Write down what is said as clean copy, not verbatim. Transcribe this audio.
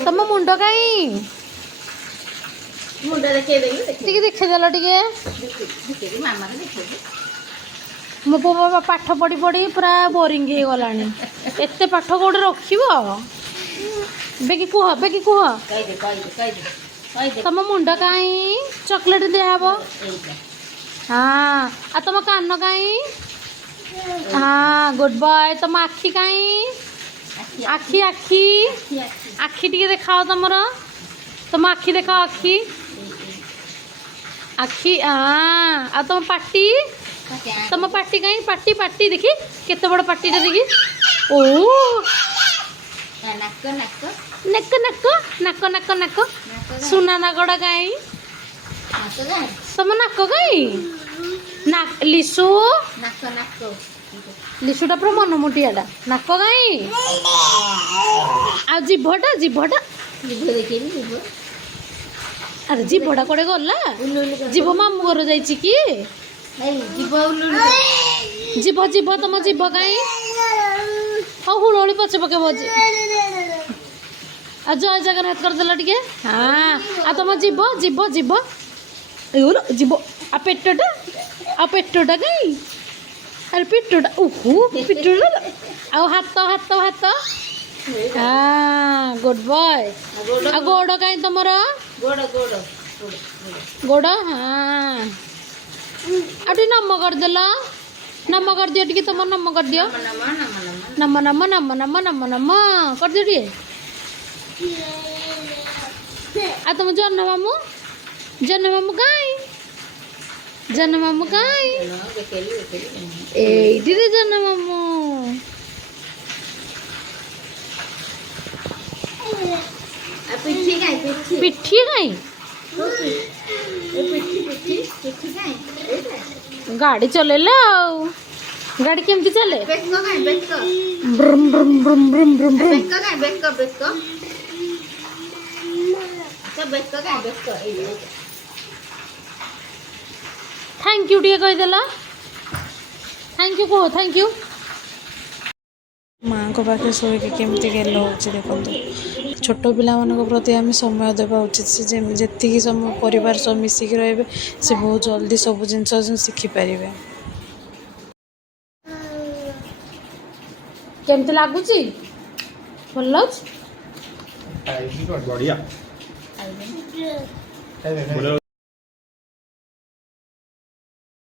ତମ ମୁଣ୍ଡ କାଇଁ मुंडा देखे देगी ଟିକେ ଦେଖେଇଦେଲ ଟିକେ देखेगी मामा को देखेगी ମୋ ପୁଅ ପାଠ ପଢ଼ି ପଢ଼ି ପୁରା ବୋରିଂ ହେଇଗଲାଣି ଏତେ ପାଠ କୋଉଠି ରଖିବ ବେକି କୁହ कह दे ତମ ମୁଣ୍ଡ କାଇଁ ଚକୋଲେଟ୍ ଦିଆହବ ହଁ ଆଉ ତମ କାନ କାଇଁ ହଁ ଗୁଡ୍ ବୟ ତମ ଆଖି କାଇଁ ଆଖି ଆଖି ଆଖି ଟିକେ ଦେଖାଅ ତମର ତମ ଆଖି ଦେଖାଅ ଆଖି ଆଖି ଆଉ ତମ ପାଟି ତମ ପାଟି କାଇଁ ପାଟି ପାଟି ଦେଖି କେତେ ବଡ଼ ପାଟିଟା ଦେଖି ଓ नाक नाक ନାକ ନାକ ନାକ ନାକ ନାକ ସୁନା ନାକଟା କାଇଁ नाक जाए ତମ ନାକ କାଇଁ ନା ଲିସୁ नाक नाक ଲିସୁଟା ପୁରା ମନମୁଟିଆଟା ନାକ କାଇଁ ଆଉ ଜିଭଟା ଜିଭଟା जीभ देखेगी जीभ ଆରେ ଜିଭଟା କୁଆଡ଼େ ଗଲା उल्लू उल्लू कर ଜିଭ ମାମୁଁ ଘର ଯାଇଛି କି नहीं जीभ उल्लू उल्लू कर ଜିଭ ଜିଭ ତମ ଜିଭ କାଇଁ ହଉ ହୁଳହୁଳି ପଛେ ପକେଇବ ଆଉ ଜୟ ଜଗନ୍ନାଥ କରିଦେଲ ଟିକେ ହଁ ଆଉ ତମ ଜିଭ ଜିଭ ଜିଭ ଏଇଗୁলো ଜିଭ ଆଉ ପେଟଟା କାଇଁ ଆରେ ପେଟଟା ଓହୋ ପେଟଟା ଆଉ ହାତ ହାତ ହାତ ହଁ ଗୁଡ୍ ବୟ ଆଉ ଗୋଡ଼ କାଇଁ ତମର गोड़ गोड़ ଗୋଡ଼ ହଁ ଆଉ ଟିକେ ନମ କରିଦେଲ ନମ କରିଦିଅ ଟିକେ ତମ ନମ କରିଦିଅ नम नम नम ନମ କରିଦିଅ ଟିକେ ଆଉ ତମ ଜହ୍ନ ମାମୁଁ କାଇଁ देखेगी ଏଇଠିରେ ଜହ୍ନ ମାମୁଁ पिट्ठी काई पिट्ठी ପିଠି କାଇଁ ए पिट्ठी पिट्ठी पिट्ठी काई ଗାଡ଼ି ଚଲେଇଲା ଆଉ ଗାଡ଼ି କେମିତି ଚାଲେ बेक्को काई बेक्को ବ୍ରୁମ୍ ବ୍ରୁମ୍ ବ୍ରୁମ୍ ବ୍ରୁମ୍ ବ୍ରୁମ୍ ବ୍ରୁମ୍ बेक्को काई बेक्को बेक्को अच्छा बेक्को काई बेक्को ଥ୍ୟାଙ୍କ ୟୁ ଟିକେ କହିଦେଲ ଥ୍ୟାଙ୍କ ୟୁ କୁହ ଥ୍ୟାଙ୍କ ୟୁ ମାଆଙ୍କ ପାଖରେ ଶୋଇକି କେମିତି ଗେଲ ହେଉଛି ଦେଖନ୍ତୁ ଛୋଟ ପିଲାମାନଙ୍କ ପ୍ରତି ଆମେ ସମୟ ଦେବା ଉଚିତ ସେ ଯେତିକି ସମୟ ପରିବାର ସହ ମିଶିକି ରହିବେ ସେ ବହୁତ ଜଲ୍ଦି ସବୁ ଜିନିଷ ଶିଖିପାରିବେ କେମିତି ଲାଗୁଛି ଭଲ ଲାଗୁଛି बढ़िया